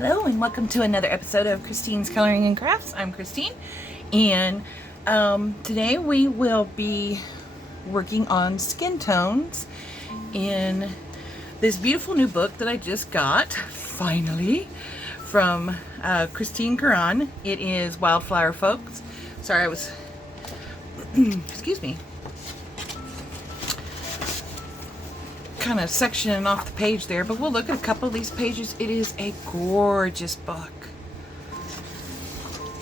Hello and welcome to another episode of Christine's Coloring and Crafts. I'm Christine, and today we will be working on skin tones in this beautiful new book that I just got, finally, from Christine Caron. It is Wildflower Folks. Sorry, I was, excuse me, kind of sectioning off the page there, but we'll look at a couple of these pages. It is a gorgeous book.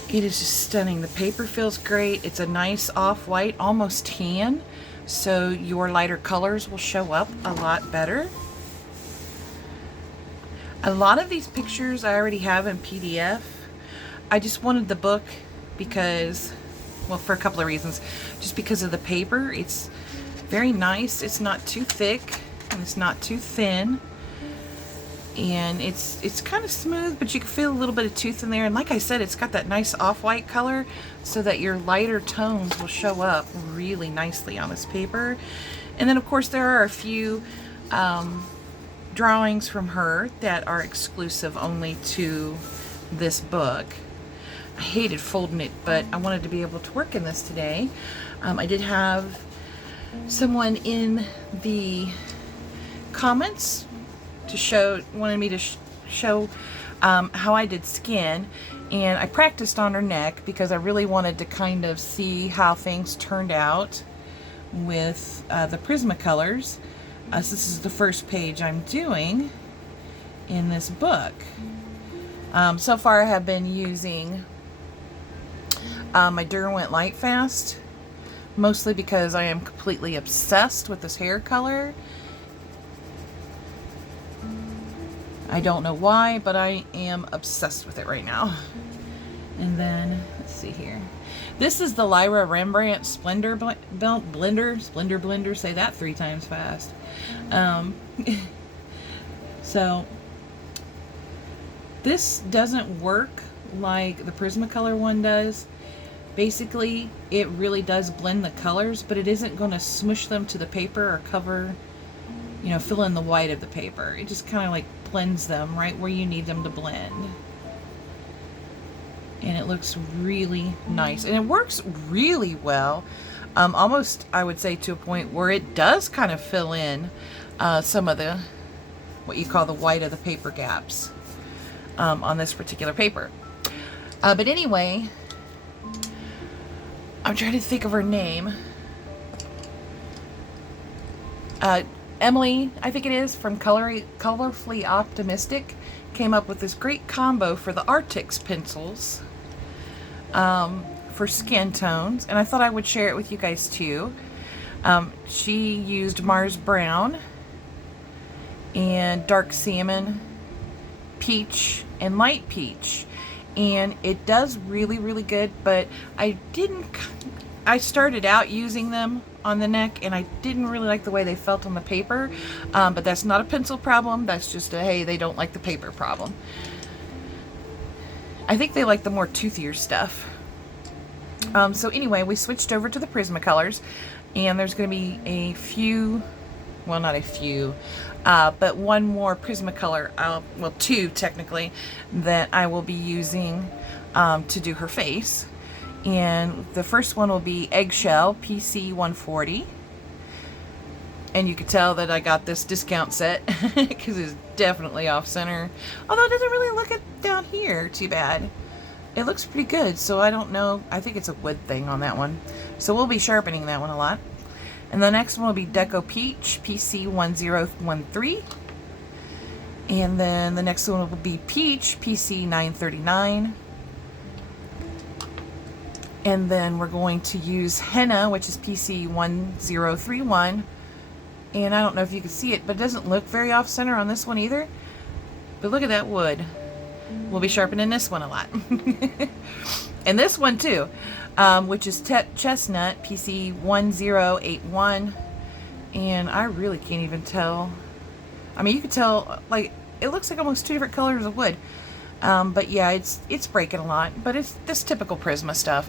It is just stunning. The paper feels great. It's a nice off-white, almost tan, so your lighter colors will show up a lot better. A lot of these pictures I already have in PDF. I just wanted the book because, well, for a couple of reasons. Just because of the paper. It's very nice. It's not too thick. And it's not too thin, and it's kind of smooth, but you can feel a little bit of tooth in there. And like I said, it's got that nice off-white color so that your lighter tones will show up really nicely on this paper. And then of course there are a few drawings from her that are exclusive only to this book. I hated folding it, but I wanted to be able to work in this today. I did have someone in the comments to wanted me to show how I did skin, and I practiced on her neck because I really wanted to kind of see how things turned out with the Prismacolors. So this is the first page I'm doing in this book. So far I have been using my Derwent Lightfast, mostly because I am completely obsessed with this hair color. I don't know why, but I am obsessed with it right now. And then, let's see here. This is the Lyra Rembrandt Splendor Blender. Say that 3 times fast. So, this doesn't work like the Prismacolor one does. Basically, it really does blend the colors, but it isn't going to smush them to the paper or cover, you know, fill in the white of the paper. It just kind of like blends them right where you need them to blend. And it looks really nice. And it works really well. Almost, I would say, to a point where it does kind of fill in some of the, what you call the white of the paper gaps on this particular paper. But anyway, I'm trying to think of her name. Emily, I think it is, from Colorfully Optimistic, came up with this great combo for the Artix pencils for skin tones, and I thought I would share it with you guys too. She used Mars Brown and Dark Salmon, Peach, and Light Peach, and it does really, really good, but I started out using them on the neck, and I didn't really like the way they felt on the paper, but that's not a pencil problem. That's just a, hey, they don't like the paper problem. I think they like the more toothier stuff. So anyway, we switched over to the Prismacolors, and there's going to be a few, well, not a few, but one more Prismacolor, well, 2 technically, that I will be using to do her face. And the first one will be Eggshell PC 140. And you can tell that I got this discount set because it's definitely off center. Although it doesn't really look it down here too bad. It looks pretty good, so I don't know. I think it's a wood thing on that one. So we'll be sharpening that one a lot. And the next one will be Deco Peach PC 1013. And then the next one will be Peach PC 939. And then we're going to use Henna, which is PC 1031. And I don't know if you can see it, but it doesn't look very off-center on this one either. But look at that wood. We'll be sharpening this one a lot. And this one too, which is Chestnut, PC 1081. And I really can't even tell. I mean, you can tell, like, it looks like almost 2 different colors of wood. But yeah, it's breaking a lot, but it's this typical Prisma stuff.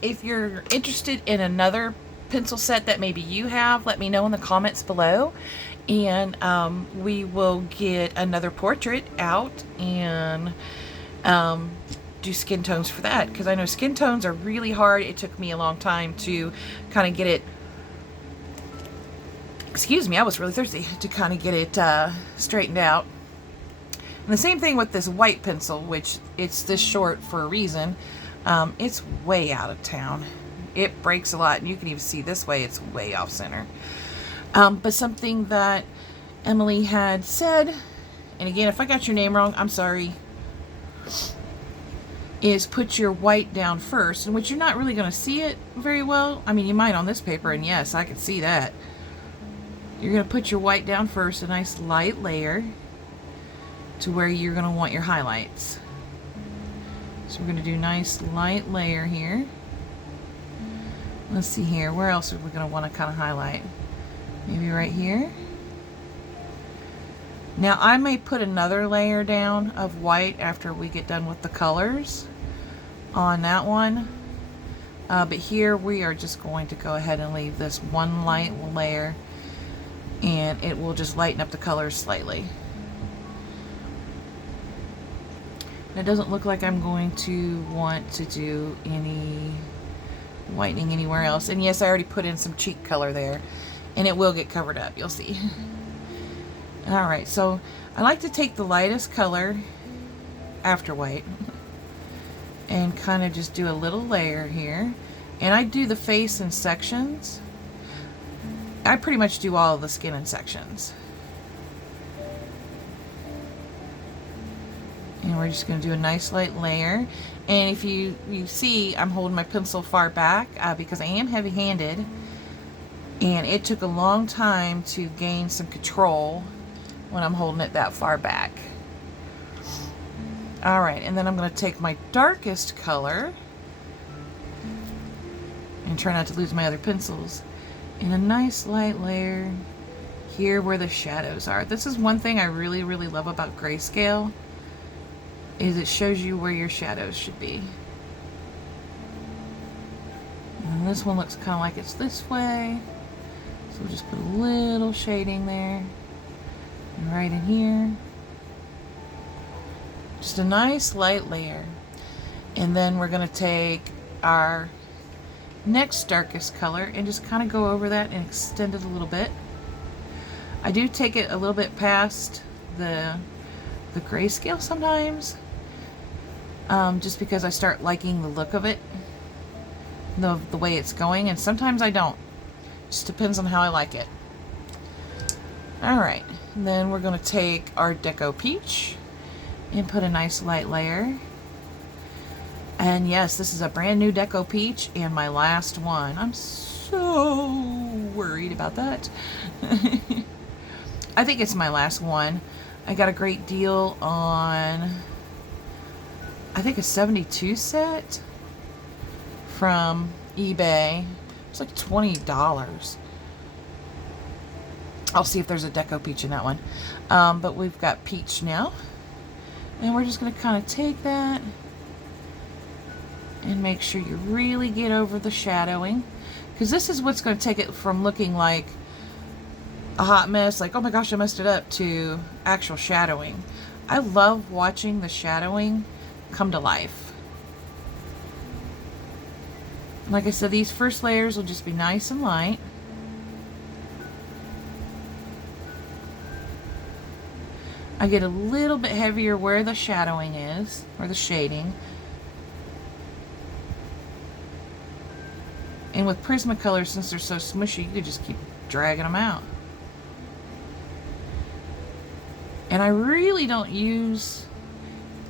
If you're interested in another pencil set that maybe you have, let me know in the comments below. And we will get another portrait out and do skin tones for that, because I know skin tones are really hard. It took me a long time to kind of get it, excuse me, I was really thirsty, to kind of get it straightened out. And the same thing with this white pencil, which it's this short for a reason. It's way out of town. It breaks a lot, and you can even see this way, it's way off center. But something that Emily had said, and again, if I got your name wrong, I'm sorry, is put your white down first, in which you're not really going to see it very well. I mean, you might on this paper, and yes, I can see that. You're going to put your white down first, a nice light layer, to where you're going to want your highlights. So we're going to do nice light layer here. Let's see here, where else are we going to want to kind of highlight? Maybe right here. Now I may put another layer down of white after we get done with the colors on that one. But here we are just going to go ahead and leave this one light layer, and it will just lighten up the colors slightly. And it doesn't look like I'm going to want to do any whitening anywhere else. And yes, I already put in some cheek color there, and it will get covered up, you'll see. Alright, so I like to take the lightest color after white and kind of just do a little layer here. And I do the face in sections. I pretty much do all of the skin in sections. And we're just going to do a nice light layer. And if you see, I'm holding my pencil far back because I am heavy-handed. And it took a long time to gain some control when I'm holding it that far back. Alright, and then I'm going to take my darkest color and try not to lose my other pencils, and a nice light layer here where the shadows are. This is one thing I really, really love about grayscale, is it shows you where your shadows should be. And this one looks kind of like it's this way, so we'll just put a little shading there. And right in here, just a nice light layer. And then we're going to take our next darkest color and just kind of go over that and extend it a little bit. I do take it a little bit past the grayscale sometimes, just because I start liking the look of it, the way it's going, and sometimes I don't. Just depends on how I like it. Alright, then we're going to take our Deco Peach and put a nice light layer. And yes, this is a brand new Deco Peach and my last one. I'm so worried about that. I think it's my last one. I got a great deal on, I think, a 72 set from eBay. It's like $20. I'll see if there's a Deco Peach in that one. But we've got Peach now. And we're just going to kind of take that and make sure you really get over the shadowing. Because this is what's going to take it from looking like a hot mess, like, oh my gosh, I messed it up, to actual shadowing. I love watching the shadowing come to life. Like I said, these first layers will just be nice and light. I get a little bit heavier where the shadowing is, or the shading. And with Prismacolor, since they're so smushy, you could just keep dragging them out. And I really don't use,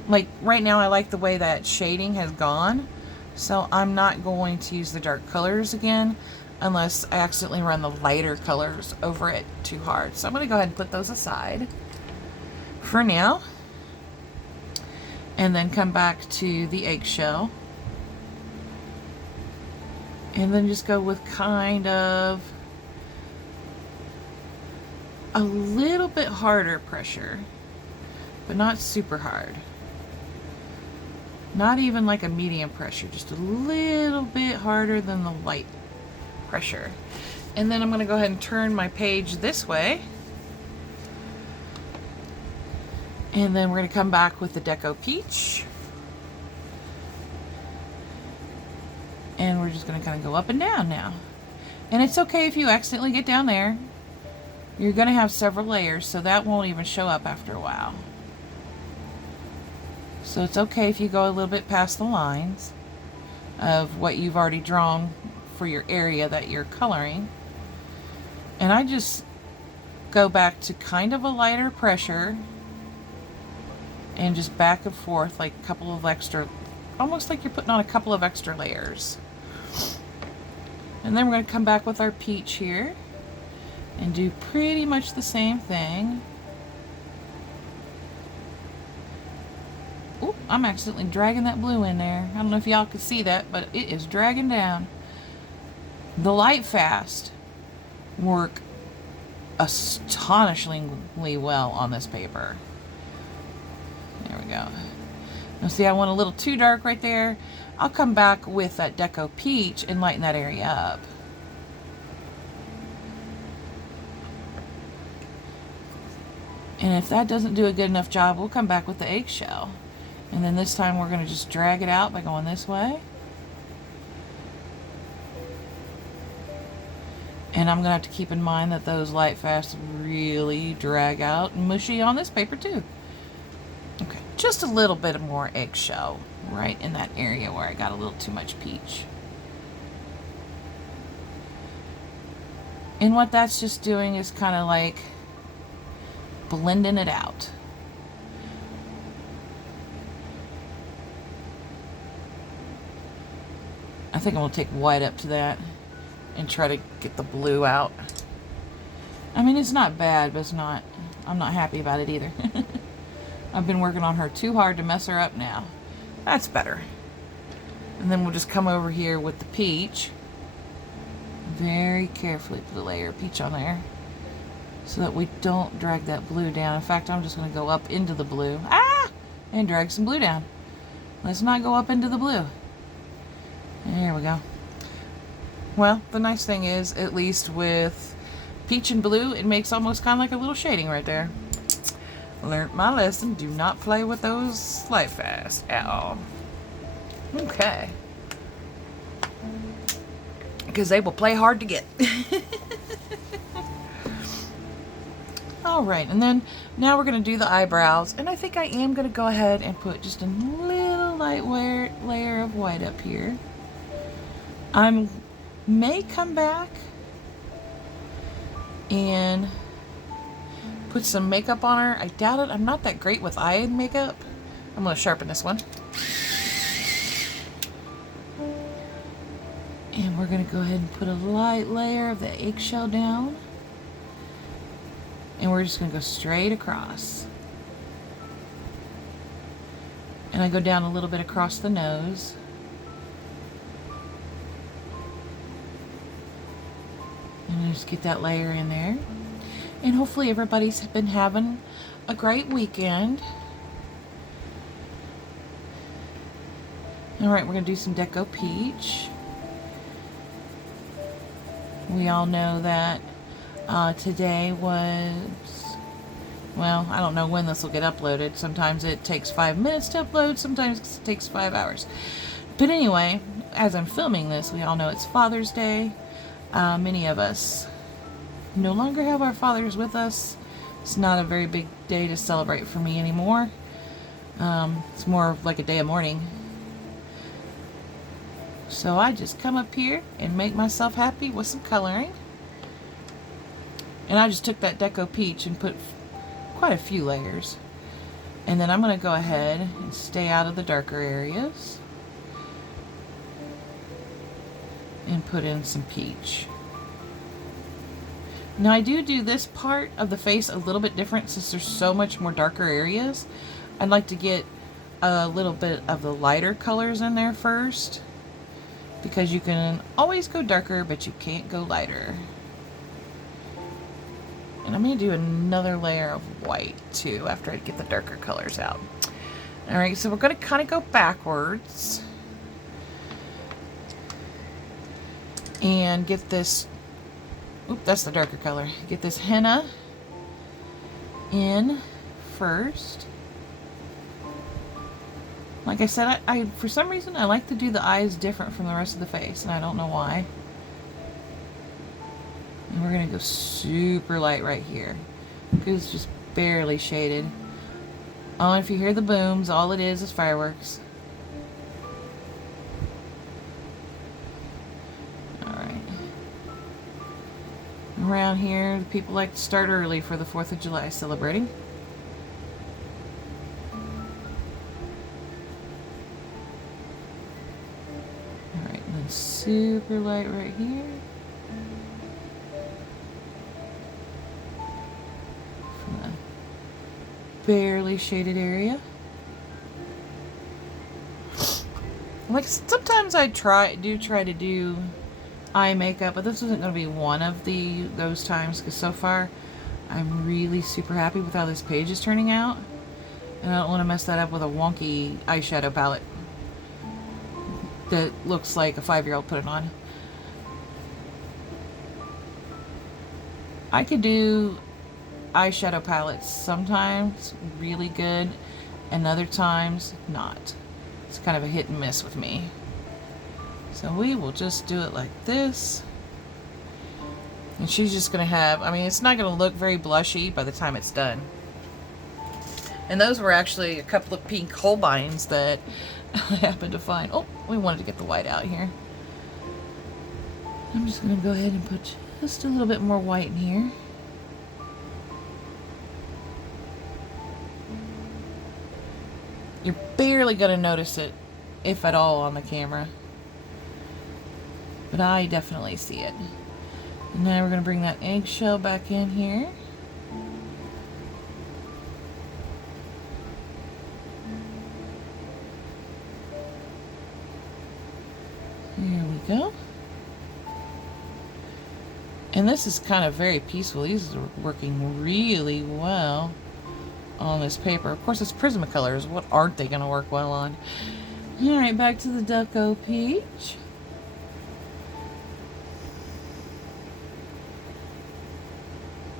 like right now I like the way that shading has gone, so I'm not going to use the dark colors again unless I accidentally run the lighter colors over it too hard. So I'm going to go ahead and put those aside for now, and then come back to the eggshell, and then just go with kind of a little bit harder pressure, but not super hard. Not even like a medium pressure, just a little bit harder than the light pressure. And then I'm going to go ahead and turn my page this way. And then we're going to come back with the Deco Peach. And we're just going to kind of go up and down now. And it's okay if you accidentally get down there. You're going to have several layers, so that won't even show up after a while. So it's okay if you go a little bit past the lines of what you've already drawn for your area that you're coloring. And I just go back to kind of a lighter pressure and just back and forth like a couple of extra, almost like you're putting on a couple of extra layers. And then we're going to come back with our peach here and do pretty much the same thing. Oop, I'm accidentally dragging that blue in there. I don't know if y'all can see that, but it is dragging down. The light fast work astonishingly well on this paper. There we go. Now see, I went a little too dark right there. I'll come back with that Deco Peach and lighten that area up. And if that doesn't do a good enough job, we'll come back with the eggshell. And then this time we're going to just drag it out by going this way. And I'm going to have to keep in mind that those light fast really drag out and mushy on this paper too. Okay, just a little bit more eggshell right in that area where I got a little too much peach. And what that's just doing is kind of like blending it out. I think I'm going to take white up to that and try to get the blue out. I mean, it's not bad, but it's not, I'm not happy about it either. I've been working on her too hard to mess her up now. That's better. And then we'll just come over here with the peach. Very carefully put a layer of peach on there so that we don't drag that blue down. In fact, I'm just going to go up into the blue. And drag some blue down. Let's not go up into the blue. There we go. Well, the nice thing is, at least with peach and blue, it makes almost kind of like a little shading right there. Learned my lesson. Do not play with those light fast at all. Okay. Because they will play hard to get. Alright, and then now we're going to do the eyebrows. And I think I am going to go ahead and put just a little light layer of white up here. I may come back and put some makeup on her. I doubt it. I'm not that great with eye makeup. I'm going to sharpen this one. And we're going to go ahead and put a light layer of the eggshell down. And we're just going to go straight across. And I go down a little bit across the nose. And just get that layer in there. And hopefully everybody's been having a great weekend. Alright, we're going to do some Deco Peach. We all know that today was, well, I don't know when this will get uploaded. Sometimes it takes 5 minutes to upload, sometimes it takes 5 hours. But anyway, as I'm filming this, we all know it's Father's Day. Many of us no longer have our fathers with us. It's not a very big day to celebrate for me anymore. It's more like a day of mourning. So I just come up here and make myself happy with some coloring. And I just took that Deco Peach and put quite a few layers. And then I'm going to go ahead and stay out of the darker areas. And put in some peach. Now I do this part of the face a little bit different since there's so much more darker areas. I'd like to get a little bit of the lighter colors in there first. Because you can always go darker, but you can't go lighter. And I'm going to do another layer of white too after I get the darker colors out. Alright, so we're going to kind of go backwards. and get this, oop, that's the darker color. Get this henna in first. Like I said, I for some reason I like to do the eyes different from the rest of the face, and I don't know why. And we're gonna go super light right here because it's just barely shaded. Oh, if you hear the booms, all it is fireworks. Alright. Around here, people like to start early for the 4th of July celebrating. Alright, and then super light right here. Barely shaded area. Like sometimes I try to do eye makeup, but this isn't going to be one of those times because so far I'm really super happy with how this page is turning out, and I don't want to mess that up with a wonky eyeshadow palette that looks like a 5-year-old put it on. I could do eyeshadow palettes sometimes really good and other times not. It's kind of a hit and miss with me. So we will just do it like this. And she's just going to have, I mean, it's not going to look very blushy by the time it's done. And those were actually a couple of pink Holbeins that I happened to find. Oh, we wanted to get the white out here. I'm just going to go ahead and put just a little bit more white in here. You're barely going to notice it, if at all, on the camera. But I definitely see it. And now we're going to bring that eggshell back in here. There we go. And this is kind of very peaceful. These are working really well on this paper. Of course, it's Prismacolors. What aren't they going to work well on? Alright, back to the Ducko Peach.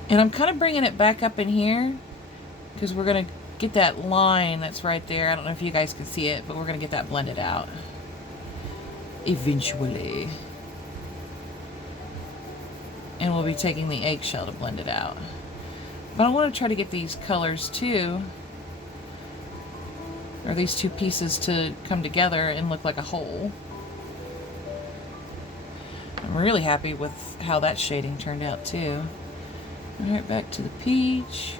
And I'm kind of bringing it back up in here because we're going to get that line that's right there. I don't know if you guys can see it, but we're going to get that blended out eventually. And we'll be taking the eggshell to blend it out. But I want to try to get these colors too, or these two pieces to come together and look like a whole. I'm really happy with how that shading turned out too. Alright, back to the peach.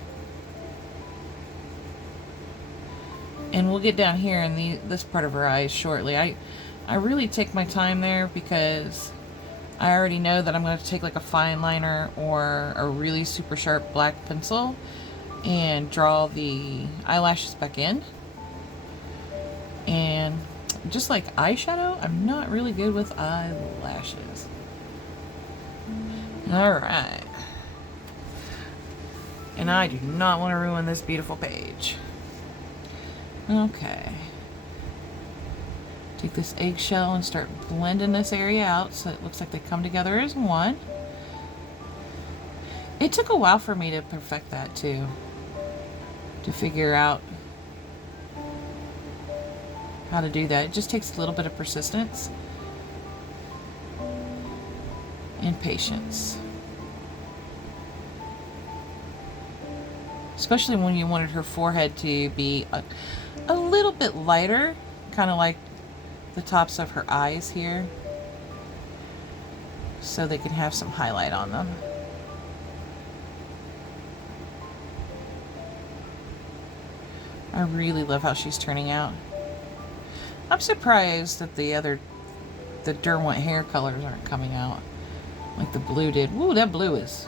And we'll get down here in this part of her eyes shortly. I really take my time there because I already know that I'm going to take like a fine liner or a really super sharp black pencil and draw the eyelashes back in. And just like eyeshadow, I'm not really good with eyelashes. Alright. And I do not want to ruin this beautiful page. Okay. Take this eggshell and start blending this area out so it looks like they come together as one. It took a while for me to perfect that too. To figure out how to do that. It just takes a little bit of persistence and patience. Especially when you wanted her forehead to be a little bit lighter, kind of like the tops of her eyes here, so they can have some highlight on them. I really love how she's turning out. I'm surprised that the Derwent hair colors aren't coming out like the blue did. Woo, that blue is...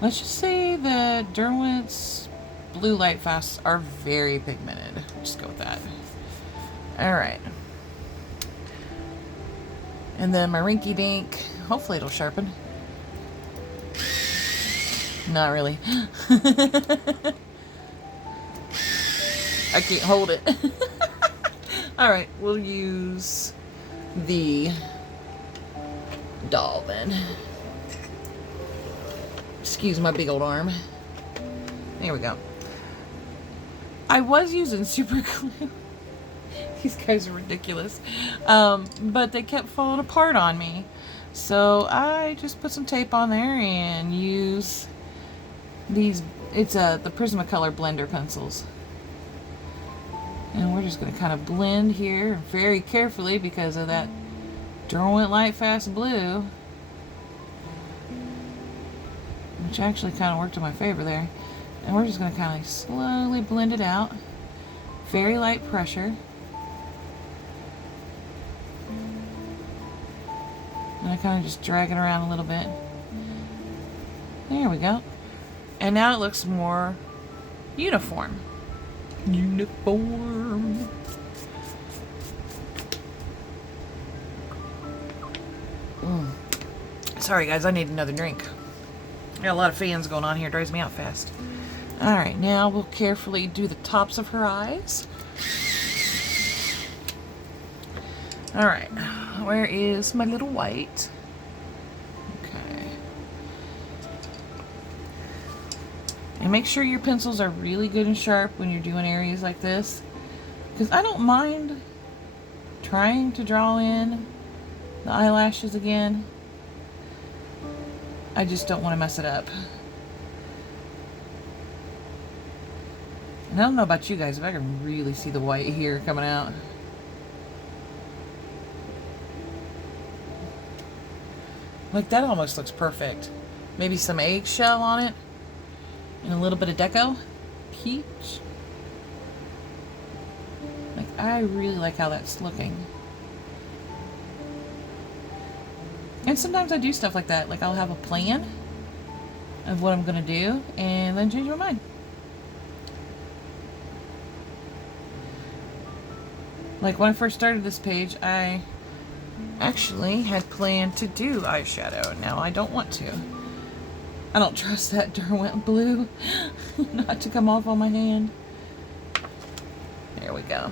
Let's just say that Derwent's blue light fasts are very pigmented. Just go with that. Alright. And then my Rinky Dink, hopefully it'll sharpen. Not really. I can't hold it. Alright, we'll use the doll then. Excuse my big old arm. There we go. I was using super glue. These guys are ridiculous. But they kept falling apart on me. So I just put some tape on there and use these, it's the Prismacolor blender pencils. And we're just going to kind of blend here very carefully because of that Derwent Lightfast blue. Which actually kind of worked in my favor there. And we're just going to kind of slowly blend it out. Very light pressure. And I kind of just drag it around a little bit. There we go. And now it looks more uniform. Uniform. Sorry guys, I need another drink. Got a lot of fans going on here, drives me out fast. Alright, now we'll carefully do the tops of her eyes. Alright, where is my little white? Okay. And make sure your pencils are really good and sharp when you're doing areas like this. Because I don't mind trying to draw in the eyelashes again. I just don't want to mess it up. And I don't know about you guys, if I can really see the white here coming out. Like that almost looks perfect. Maybe some eggshell on it. And a little bit of deco. Peach. Like I really like how that's looking. And sometimes I do stuff like that. Like I'll have a plan of what I'm going to do and then change my mind. Like when I first started this page, I actually had planned to do eyeshadow. Now I don't want to. I don't trust that Derwent blue not to come off on my hand. There we go.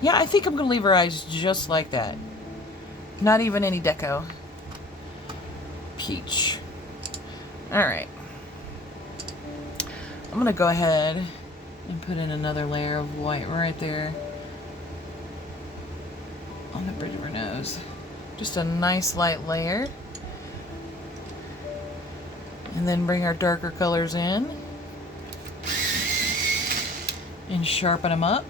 Yeah, I think I'm going to leave her eyes just like that. Not even any deco. Peach. Alright. I'm going to go ahead and put in another layer of white right there on the bridge of her nose. Just a nice light layer. And then bring our darker colors in and sharpen them up.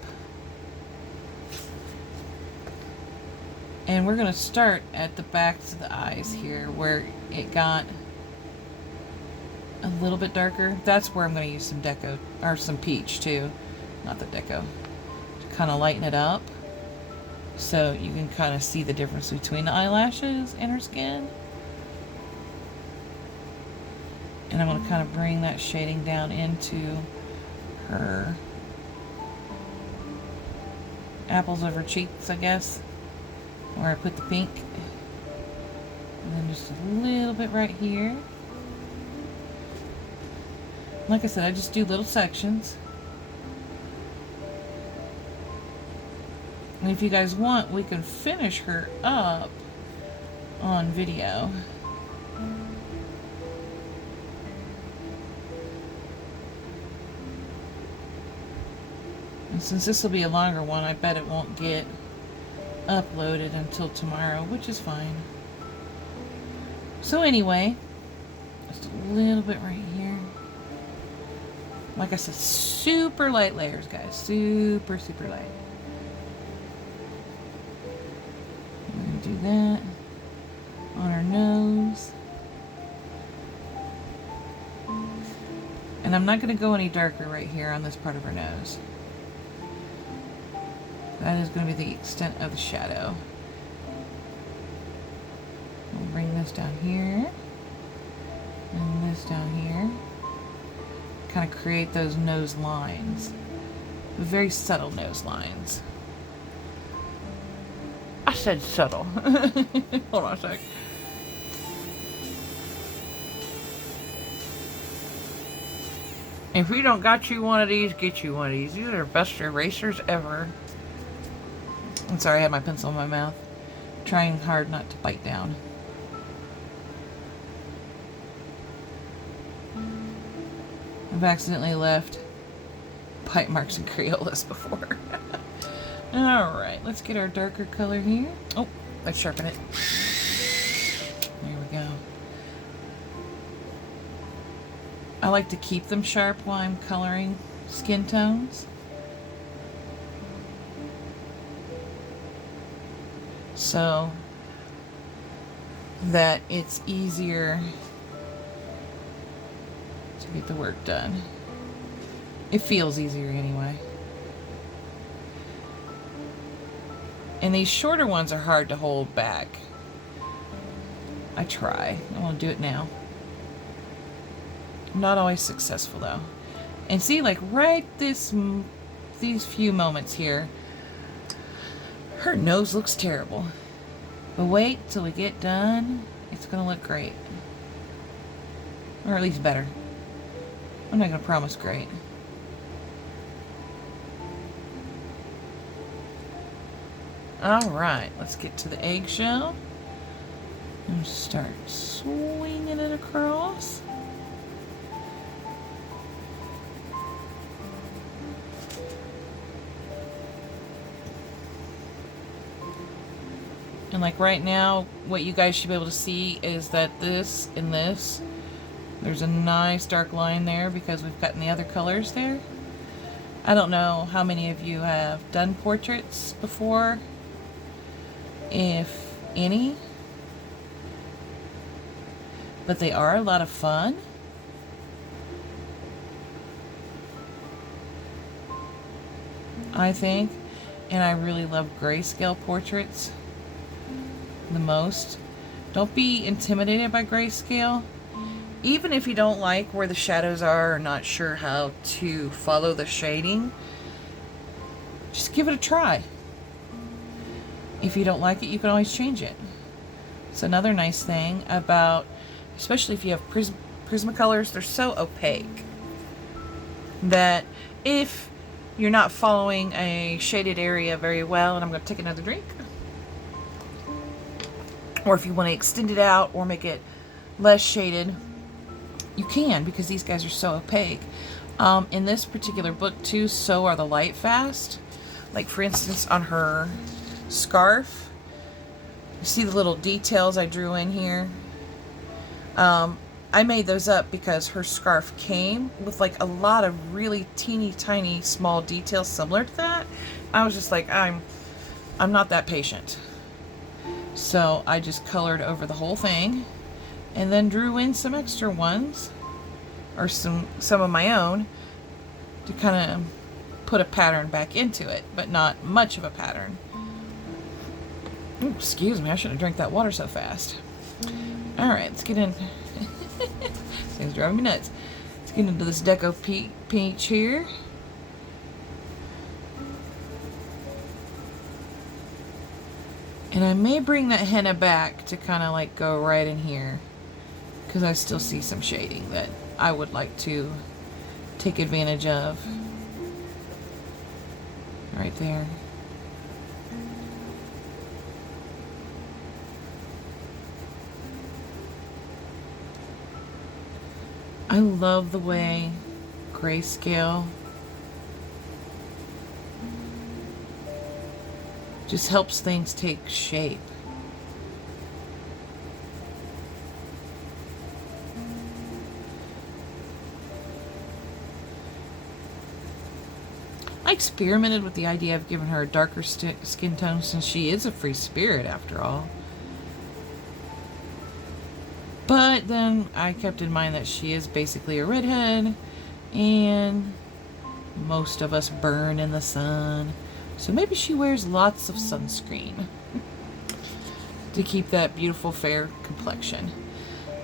And we're going to start at the backs of the eyes here where it got a little bit darker. That's where I'm going to use some deco, or some peach too, not the deco, to kind of lighten it up so you can kind of see the difference between the eyelashes and her skin. And I'm going to kind of bring that shading down into her apples of her cheeks, I guess, where I put the pink. And then just a little bit right here. Like I said, I just do little sections. And if you guys want, we can finish her up on video. And since this will be a longer one, I bet it won't get uploaded until tomorrow, which is fine. So anyway, just a little bit right here. Like I said, super light layers, guys. Super, super light. I'm going to do that on her nose. And I'm not going to go any darker right here on this part of her nose. That is going to be the extent of the shadow. We'll bring this down here. And this down here. Kind of create those nose lines. Very subtle nose lines. I said subtle. Hold on a sec. If you don't got you one of these, get you one of these. These are the best erasers ever. I'm sorry, I had my pencil in my mouth. Trying hard not to bite down. I've accidentally left bite marks and Crayolas before. Alright, let's get our darker color here. Oh, let's sharpen it. There we go. I like to keep them sharp while I'm coloring skin tones. So that it's easier to get the work done. It feels easier anyway. And these shorter ones are hard to hold back. I try. I want to do it now. I'm not always successful though. And see, like right these few moments here, her nose looks terrible. But wait till we get done. It's going to look great. Or at least better. I'm not going to promise great. Alright, let's get to the eggshell. And start swinging it across. And like right now, what you guys should be able to see is that this and this, there's a nice dark line there because we've gotten the other colors there. I don't know how many of you have done portraits before, if any, but they are a lot of fun. I think, and I really love grayscale portraits the most. Don't be intimidated by grayscale. Even if you don't like where the shadows are or not sure how to follow the shading, just give it a try. If you don't like it, you can always change it. It's another nice thing about, especially if you have Prismacolors, they're so opaque that if you're not following a shaded area very well, and I'm going to take another drink, or if you want to extend it out or make it less shaded, you can, because these guys are so opaque. In this particular book too, so are the Lightfast. Like for instance on her scarf, you see the little details I drew in here. I made those up because her scarf came with like a lot of really teeny tiny small details similar to that. I was just like, I'm not that patient. So I just colored over the whole thing and then drew in some extra ones, or some of my own, to kind of put a pattern back into it, but not much of a pattern. Ooh, excuse me, I shouldn't have drank that water so fast. Alright, let's get in. It's driving me nuts. Let's get into this Deco Peach here. And I may bring that henna back to kind of like go right in here, because I still see some shading that I would like to take advantage of. Right there. I love the way grayscale just helps things take shape. I experimented with the idea of giving her a darker skin tone, since she is a free spirit after all. But then I kept in mind that she is basically a redhead, and most of us burn in the sun. So maybe she wears lots of sunscreen to keep that beautiful fair complexion.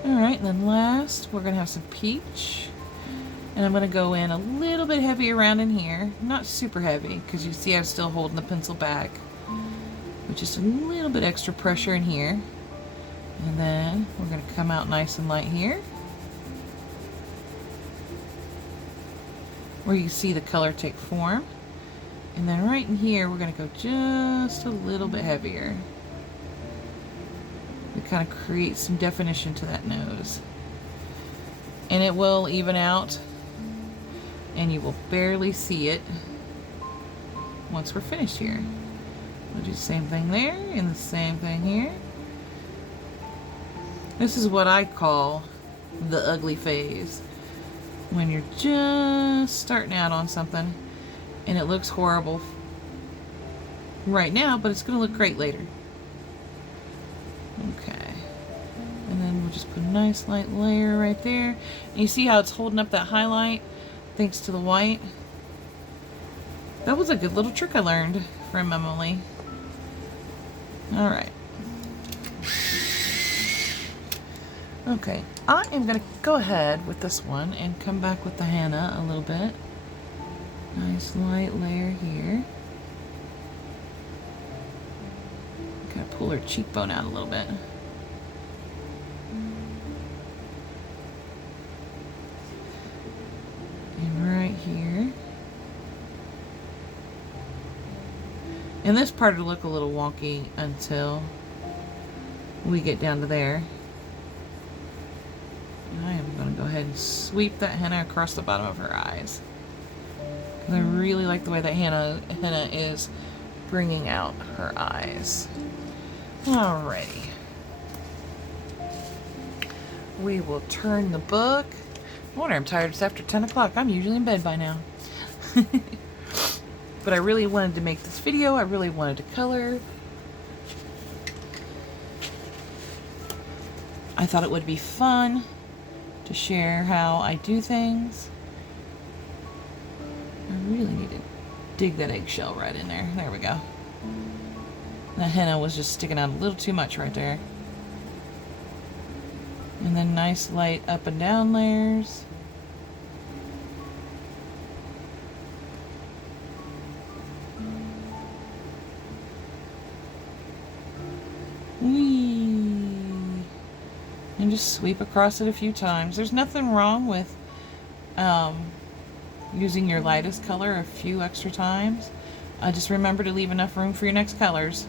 Alright, and then last we're going to have some peach. And I'm going to go in a little bit heavy around in here. Not super heavy, because you see I'm still holding the pencil back. With just a little bit extra pressure in here. And then we're going to come out nice and light here, where you see the color take form. And then right in here, we're going to go just a little bit heavier. To kind of create some definition to that nose. And it will even out. And you will barely see it once we're finished here. We'll do the same thing there and the same thing here. This is what I call the ugly phase. When you're just starting out on something and it looks horrible right now, but it's going to look great later. Okay. And then we'll just put a nice light layer right there. And you see how it's holding up that highlight thanks to the white? That was a good little trick I learned from Emily. Alright. Okay, I am going to go ahead with this one and come back with the henna a little bit. Nice light layer here. Kind of pull her cheekbone out a little bit. And right here. And this part will look a little wonky until we get down to there. I am going to go ahead and sweep that henna across the bottom of her eyes. I really like the way that henna is bringing out her eyes. Alrighty. We will turn the book. No wonder I'm tired. It's after 10 o'clock. I'm usually in bed by now. But I really wanted to make this video. I really wanted to color. I thought it would be fun to share how I do things. I really need to dig that eggshell right in there. There we go. The henna was just sticking out a little too much right there. And then nice light up and down layers. Whee! And just sweep across it a few times. There's nothing wrong with using your lightest color a few extra times. Just remember to leave enough room for your next colors.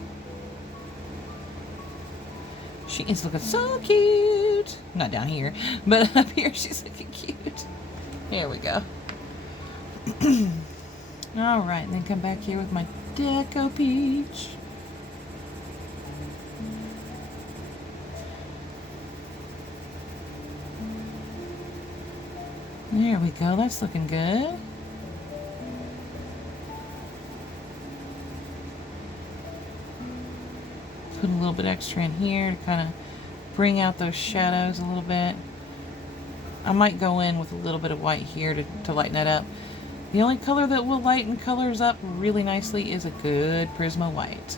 She is looking so cute. Not down here, but up here she's looking cute. Here we go. Alright, then come back here with my Deco Peach. There we go, that's looking good. Put a little bit extra in here to kind of bring out those shadows a little bit. I might go in with a little bit of white here to lighten that up. The only color that will lighten colors up really nicely is a good Prisma white.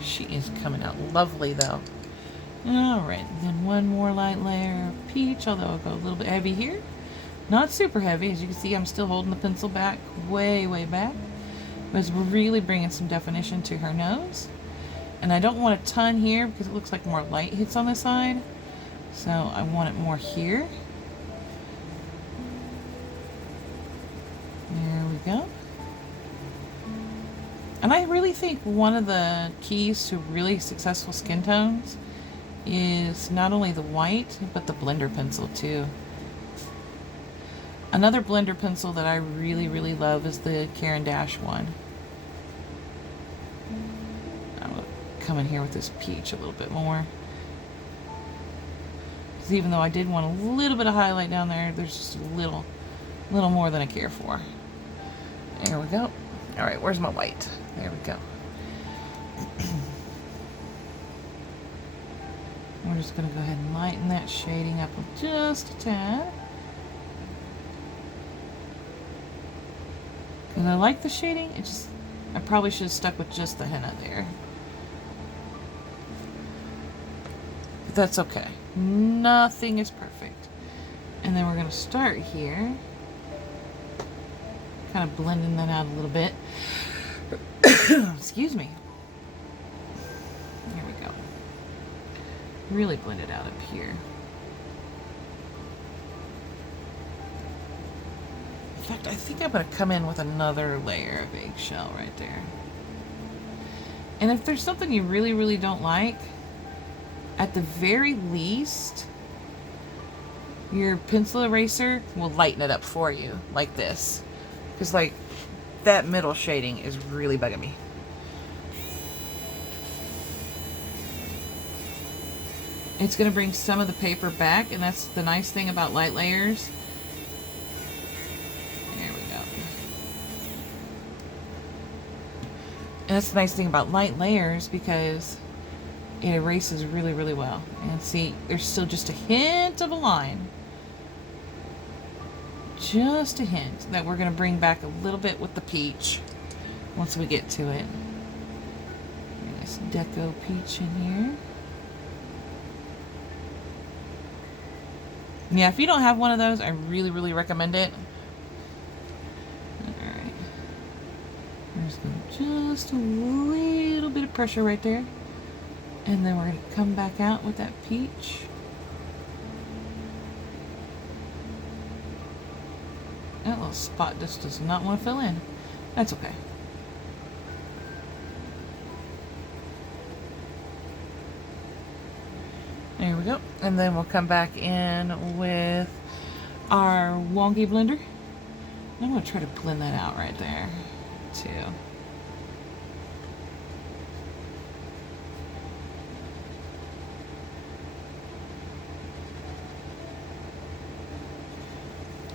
She is coming out lovely though. Alright, then one more light layer of peach, although I'll go a little bit heavy here. Not super heavy, as you can see I'm still holding the pencil back, way back. But it's really bringing some definition to her nose. And I don't want a ton here because it looks like more light hits on this side. So I want it more here. There we go. And I really think one of the keys to really successful skin tones is not only the white, but the blender pencil too. Another blender pencil that I really love is the Caran d'Ache one. I'll come in here with this peach a little bit more. Because even though I did want a little bit of highlight down there, there's just a little more than I care for. There we go. Alright, where's my white? There we go. We're just going to go ahead and lighten that shading up just a tad. Because I like the shading, I probably should have stuck with just the henna there. But that's okay. Nothing is perfect. And then we're going to start here. Kind of blending that out a little bit. Excuse me. There we go. Really blend it out up here. In fact, I think I'm going to come in with another layer of eggshell right there. And if there's something you really, really don't like, at the very least, your pencil eraser will lighten it up for you, like this. Because, like, that middle shading is really bugging me. It's going to bring some of the paper back, and that's the nice thing about light layers. There we go. And that's the nice thing about light layers, because it erases really, really well. And see, there's still just a hint of a line. Just a hint that we're going to bring back a little bit with the peach once we get to it. Nice deco peach in here. Yeah, if you don't have one of those, I really, really recommend it. Alright. There's just a little bit of pressure right there. And then we're going to come back out with that peach. That little spot just does not want to fill in. That's okay. There we go. And then we'll come back in with our wonky blender. I'm going to try to blend that out right there, too.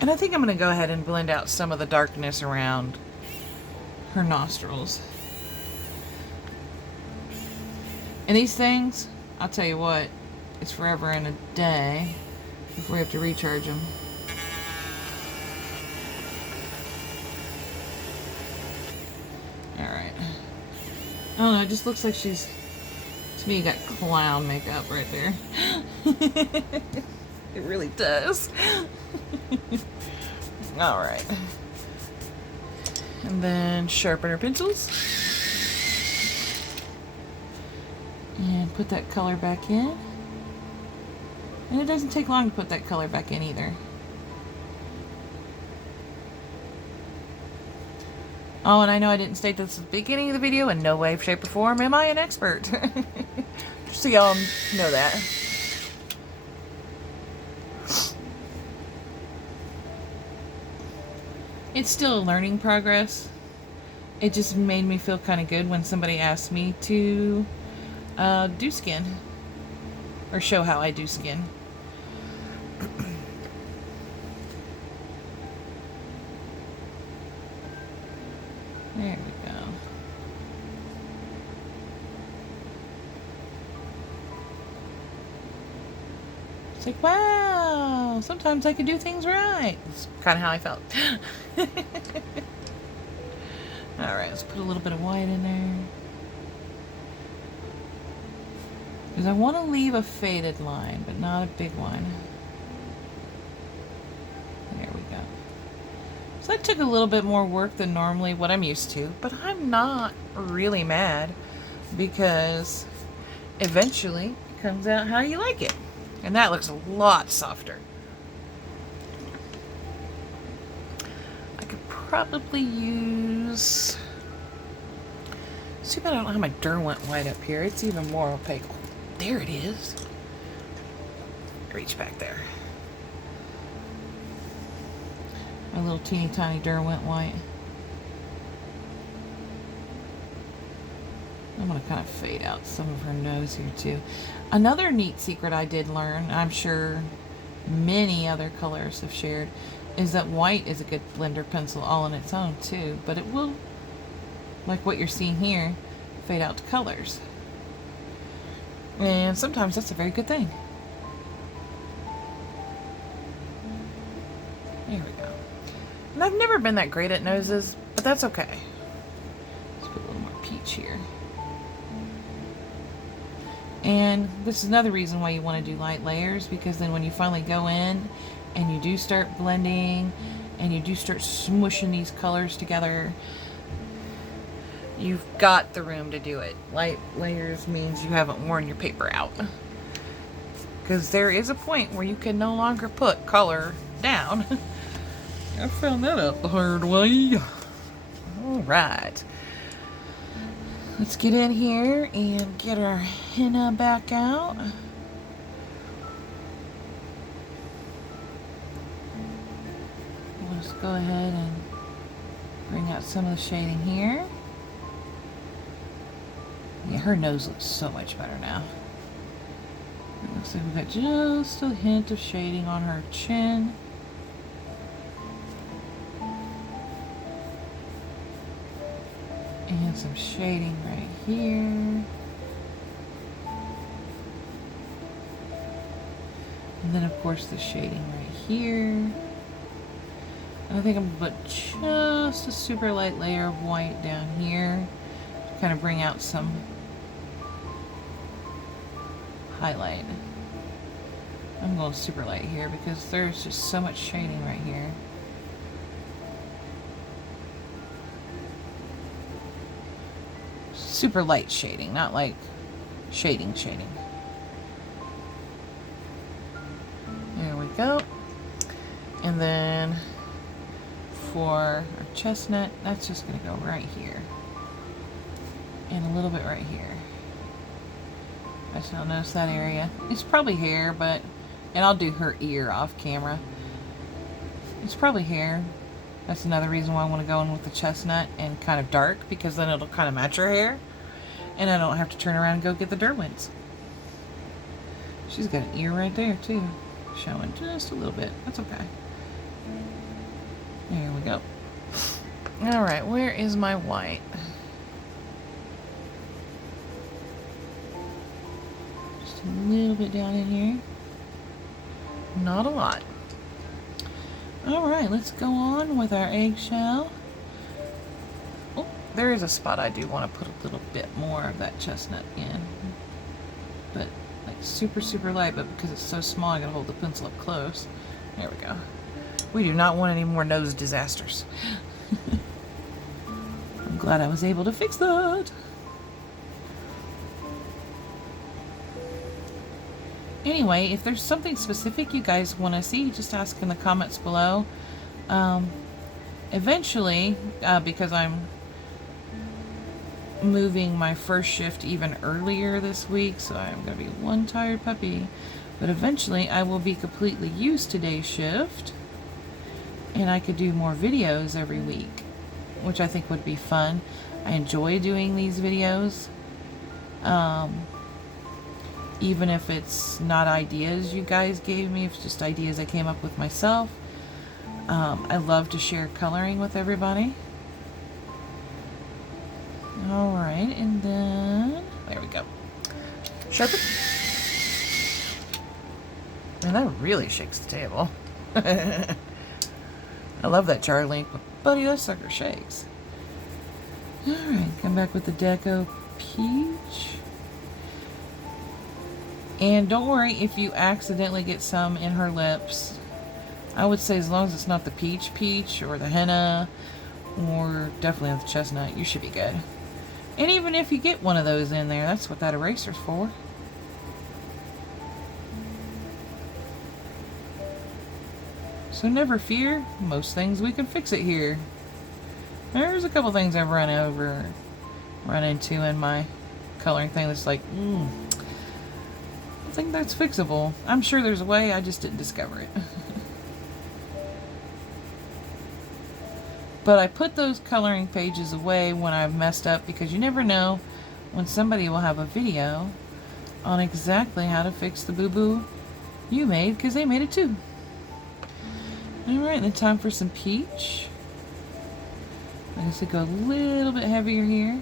And I think I'm going to go ahead and blend out some of the darkness around her nostrils. And these things, I'll tell you what, it's forever and a day before we have to recharge them. Alright. I don't know, it just looks like she's, to me, got clown makeup right there. It really does. Alright. And then sharpen our pencils. And put that color back in. And it doesn't take long to put that color back in either. Oh, and I know I didn't state this at the beginning of the video. In no way, shape, or form am I an expert. Just so y'all know that. It's still a learning progress. It just made me feel kind of good when somebody asked me to do skin. Or show how I do skin. There we go. It's like, wow, sometimes I can do things right. That's kind of how I felt. Alright, let's put a little bit of white in there. Because I want to leave a faded line, but not a big one. There we go. So that took a little bit more work than normally what I'm used to, but I'm not really mad because eventually it comes out how you like it. And that looks a lot softer. I could probably use... See, but I don't have my Derwent white up here. It's even more opaque. There it is. Reach back there. My little teeny tiny Derwent white. I'm going to kind of fade out some of her nose here too. Another neat secret I did learn, I'm sure many other colors have shared, is that white is a good blender pencil all on its own too. But it will, like what you're seeing here, fade out to colors. And sometimes that's a very good thing. There we go. And I've never been that great at noses, but that's okay. Let's put a little more peach here. And this is another reason why you want to do light layers, because then when you finally go in and you do start blending and you do start smushing these colors together, you've got the room to do it. Light layers means you haven't worn your paper out. Because there is a point where you can no longer put color down. I found that out the hard way. All right. Let's get in here and get our henna back out. Let's go ahead and bring out some of the shading here. Yeah, her nose looks so much better now. It looks like we've got just a hint of shading on her chin. And some shading right here. And then of course the shading right here. I think I'm gonna put just a super light layer of white down here to kind of bring out some highlight. I'm going super light here because there's just so much shading right here. Super light shading, not like shading. There we go. And then for our chestnut, that's just going to go right here. And a little bit right here. I just don't notice that area. It's probably hair, but... And I'll do her ear off camera. It's probably hair. That's another reason why I want to go in with the chestnut and kind of dark, because then it'll kind of match her hair. And I don't have to turn around and go get the Derwents. She's got an ear right there, too. Showing just a little bit. That's okay. There we go. Alright, where is my white? Just a little bit down in here. Not a lot. Alright, let's go on with our eggshell. Oh, there is a spot I do want to put a little bit more of that chestnut in. But, like, super, super light, but because it's so small, I gotta hold the pencil up close. There we go. We do not want any more nose disasters. I'm glad I was able to fix that. Anyway, if there's something specific you guys want to see, just ask in the comments below. Eventually, because I'm moving my first shift even earlier this week, so I'm going to be one tired puppy. But eventually, I will be completely used to day shift, and I could do more videos every week, which I think would be fun. I enjoy doing these videos. Even if it's not ideas you guys gave me, if it's just ideas I came up with myself. I love to share coloring with everybody. Alright, and then... There we go. Sharpen. Man, that really shakes the table. I love that jar link, but buddy, that sucker shakes. Alright, come back with the Deco Peach. And don't worry if you accidentally get some in her lips. I would say as long as it's not the peach or the henna or definitely not the chestnut, you should be good. And even if you get one of those in there, that's what that eraser's for. So never fear, most things we can fix it here. There's a couple things I've run into in my coloring thing that's like, I think that's fixable. I'm sure there's a way, I just didn't discover it. But I put those coloring pages away when I've messed up, because you never know when somebody will have a video on exactly how to fix the boo-boo you made, because they made it too. Alright, then time for some peach. I guess go a little bit heavier here,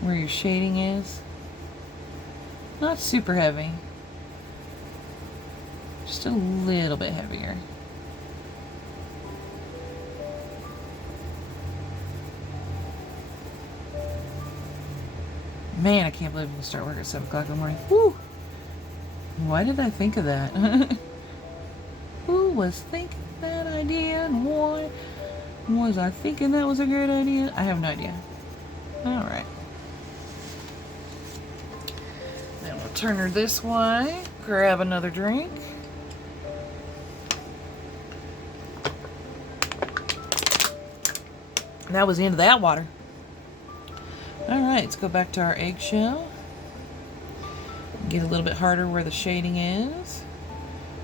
where your shading is. Not super heavy. Just a little bit heavier. Man, I can't believe I'm going to start work at 7 o'clock in the morning. Woo! Why did I think of that? Who was thinking that idea, and why was I thinking that was a great idea? I have no idea. Alright. Then we'll turn her this way, grab another drink. And that was the end of that water. All right, let's go back to our eggshell. Get a little bit harder where the shading is.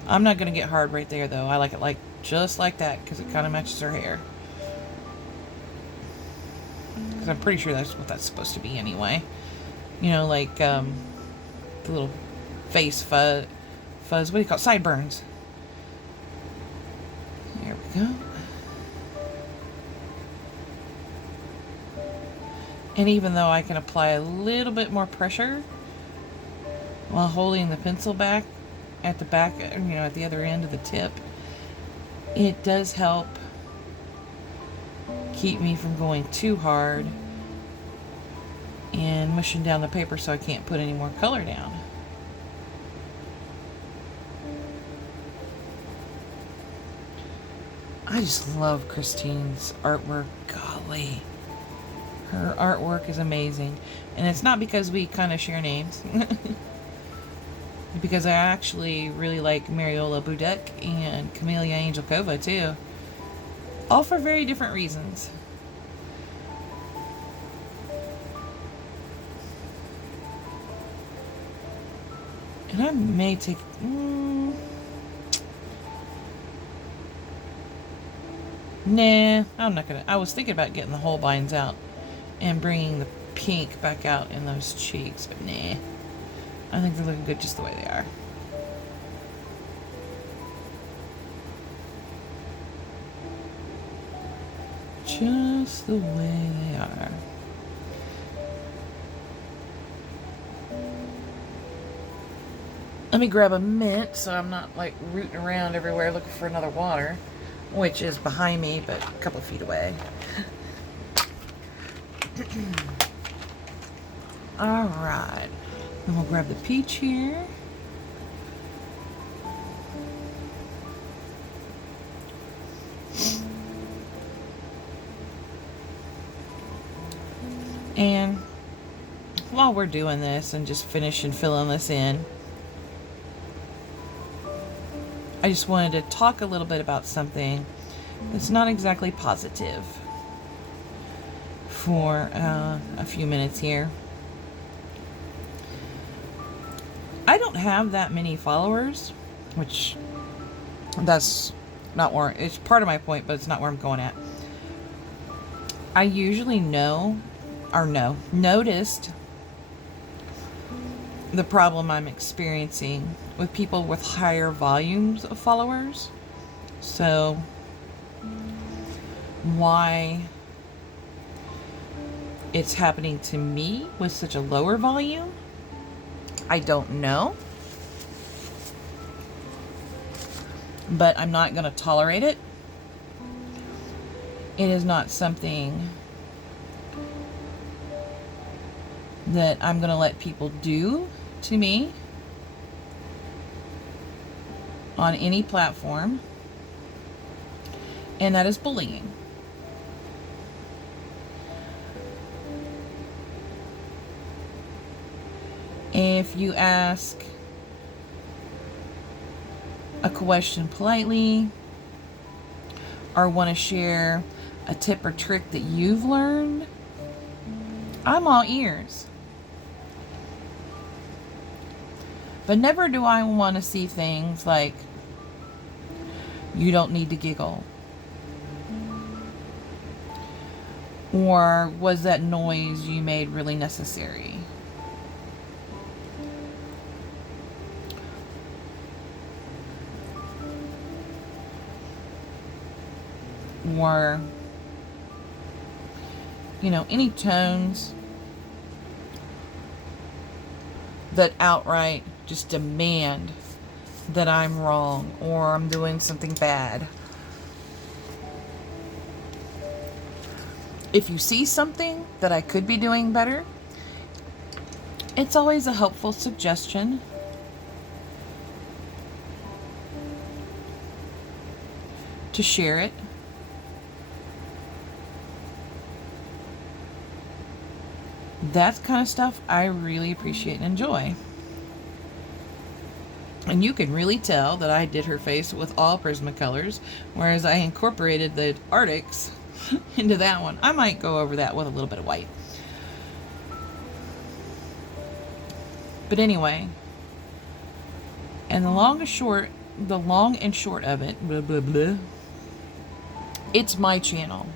I'm not going to get hard right there, though. I like it like just like that because it kind of matches her hair. Because I'm pretty sure that's what that's supposed to be anyway. You know, like the little face fuzz. What do you call it? Sideburns. There we go. And even though I can apply a little bit more pressure while holding the pencil back at the back, you know, at the other end of the tip, it does help keep me from going too hard and mushing down the paper so I can't put any more color down. I just love Christine's artwork. Golly. Her artwork is amazing. And it's not because we kind of share names. Because I actually really like Mariola Budek and Camellia Angelkova too. All for very different reasons. And I may take... Nah, I'm not gonna... I was thinking about getting the Holbeins out and bringing the pink back out in those cheeks, but nah. I think they're looking good just the way they are. Just the way they are. Let me grab a mint so I'm not like rooting around everywhere looking for another water, which is behind me but a couple of feet away. Alright, then we'll grab the peach here. And while we're doing this and just finishing filling this in, I just wanted to talk a little bit about something that's not exactly positive for a few minutes here. I don't have that many followers, which that's not where, it's part of my point, but it's not where I'm going at. I usually noticed the problem I'm experiencing with people with higher volumes of followers. So why it's happening to me with such a lower volume, I don't know. But I'm not going to tolerate it. It is not something that I'm going to let people do to me on any platform, and that is bullying. If you ask a question politely or want to share a tip or trick that you've learned, I'm all ears. But never do I want to see things like, you don't need to giggle. Or was that noise you made really necessary? Or, you know, any tones that outright just demand that I'm wrong or I'm doing something bad. If you see something that I could be doing better, it's always a helpful suggestion. To share it. That kind of stuff I really appreciate and enjoy. And you can really tell that I did her face with all Prismacolors, whereas I incorporated the Arctics into that one. I might go over that with a little bit of white. But anyway, and the long and short of it, blah, blah, blah, it's my channel.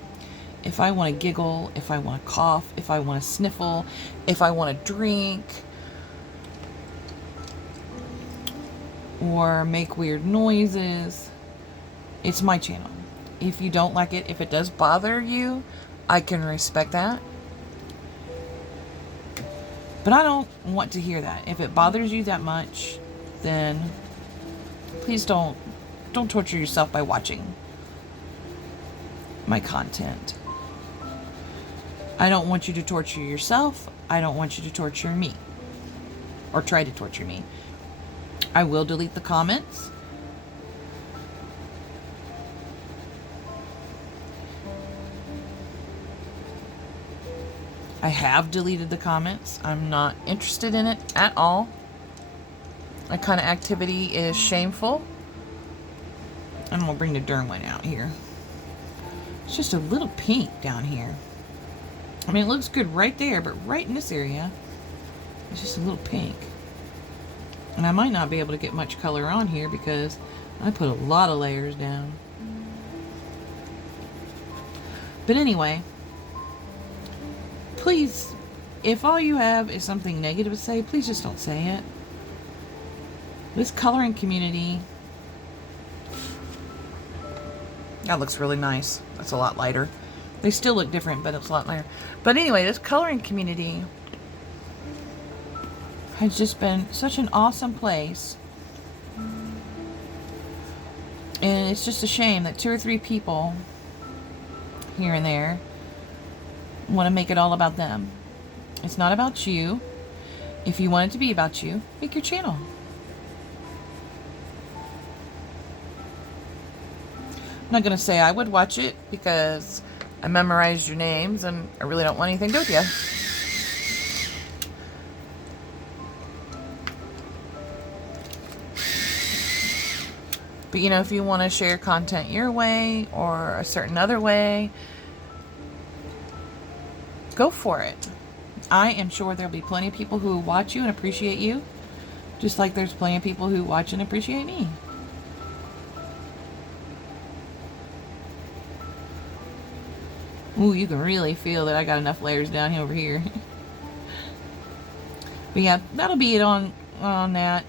If I want to giggle, if I want to cough, if I want to sniffle, if I want to drink, or make weird noises, it's my channel. If you don't like it, if it does bother you, I can respect that. But I don't want to hear that. If it bothers you that much, then please don't torture yourself by watching my content. I don't want you to torture yourself. I don't want you to torture me. Or try to torture me. I will delete the comments. I have deleted the comments. I'm not interested in it at all. That kind of activity is shameful. I'm going to bring the Derwent out here. It's just a little pink down here. I mean, it looks good right there, but right in this area, it's just a little pink. And I might not be able to get much color on here because I put a lot of layers down. But anyway, please, if all you have is something negative to say, please just don't say it. This coloring community, that looks really nice. That's a lot lighter. They still look different, but it's a lot lighter. But anyway, this coloring community has just been such an awesome place. And it's just a shame that 2 or 3 people here and there want to make it all about them. It's not about you. If you want it to be about you, make your channel. I'm not going to say I would watch it because I memorized your names and I really don't want anything to do with you. But you know, if you want to share content your way or a certain other way, go for it. I am sure there'll be plenty of people who will watch you and appreciate you, just like there's plenty of people who watch and appreciate me. Ooh, you can really feel that I got enough layers down over here. But yeah, that'll be it on that.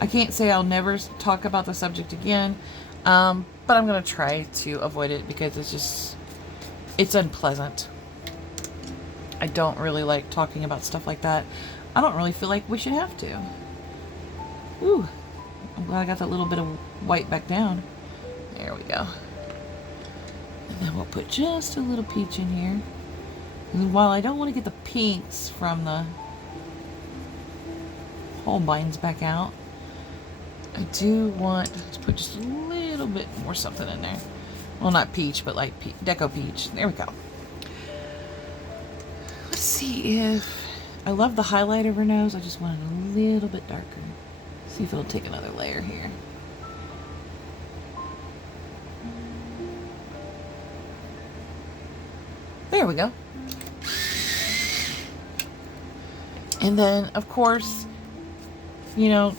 I can't say I'll never talk about the subject again, but I'm going to try to avoid it because it's unpleasant. I don't really like talking about stuff like that. I don't really feel like we should have to. Ooh, I'm glad I got that little bit of white back down. There we go. And then we'll put just a little peach in here. And while I don't want to get the pinks from the Holbeins back out, I do want to put just a little bit more something in there. Well, not peach, but like Deco Peach. There we go. Let's see if... I love the highlight of her nose. I just want it a little bit darker. See if it'll take another layer here. There we go. And then, of course, you know,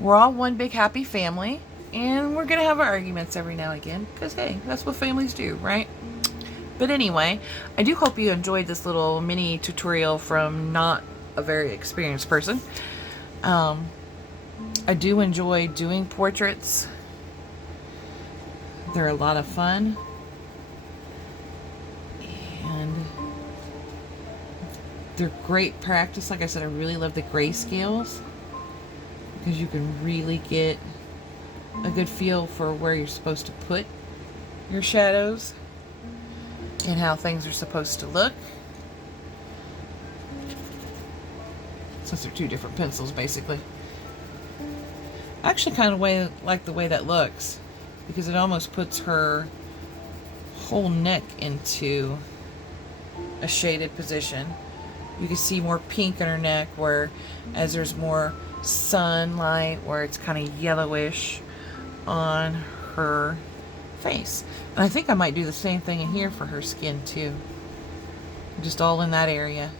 we're all one big happy family, and we're going to have our arguments every now and again, because, hey, that's what families do, right? But anyway, I do hope you enjoyed this little mini tutorial from not a very experienced person. I do enjoy doing portraits. They're a lot of fun. And they're great practice. Like I said, I really love the grayscales, because you can really get a good feel for where you're supposed to put your shadows and how things are supposed to look. Since they're 2 different pencils, basically. I actually kind of like the way that looks, because it almost puts her whole neck into a shaded position. You can see more pink in her neck, where as there's more sunlight, where it's kind of yellowish on her face. And I think I might do the same thing in here for her skin too. Just all in that area.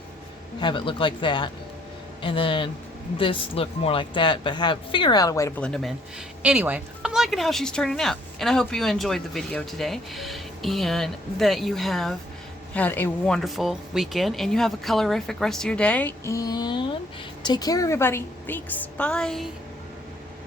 Have it look like that. And then this look more like that, but figure out a way to blend them in. Anyway, I'm liking how she's turning out. And I hope you enjoyed the video today. And that you have had a wonderful weekend. And you have a colorific rest of your day. And take care, everybody. Thanks. Bye.